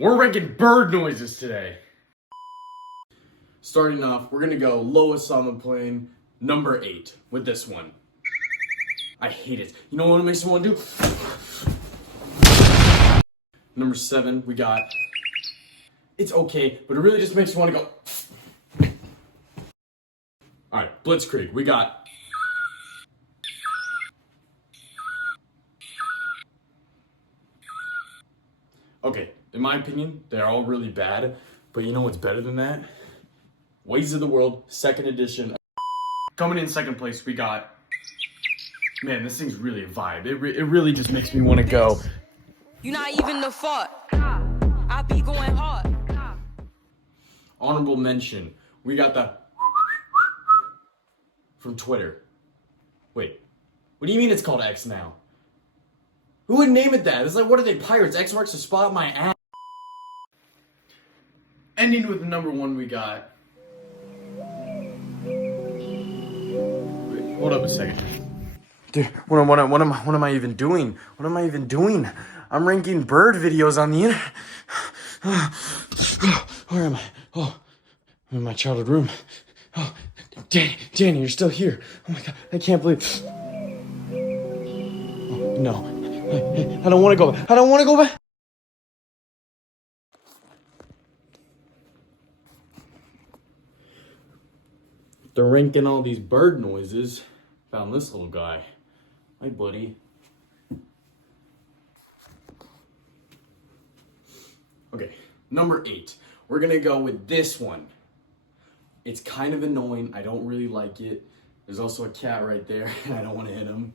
We're ranking bird noises today. Starting off, we're gonna go lowest on the plane, number 8, with this one. I hate it. You know what it makes me want to do? Number 7, we got, it's okay, but it really just makes me want to go. Alright, Blitzkrieg, we got. Okay, in my opinion, they're all really bad, but you know what's better than that? Ways of the World, 2nd edition. Coming in second place, we got... Man, this thing's really a vibe. It really just makes me want to go. You're not even the fault. I be going hard. Honorable mention, we got the from Twitter. Wait, what do you mean it's called X now? Who would name it that? It's like, what are they, pirates? X marks the spot my ass. Ending with the number 1, we got... Wait, hold up a second. Dude, what am I even doing? What am I even doing? I'm ranking bird videos on the internet. Where am I? Oh, I'm in my childhood room. Oh, Danny, you're still here. Oh my God, I can't believe. Oh, no, I don't want to go back. I don't want to go back. They're ranking all these bird noises. Found this little guy. Hi, buddy. Okay, number 8. We're gonna go with this one. It's kind of annoying. I don't really like it. There's also a cat right there, and I don't want to hit him.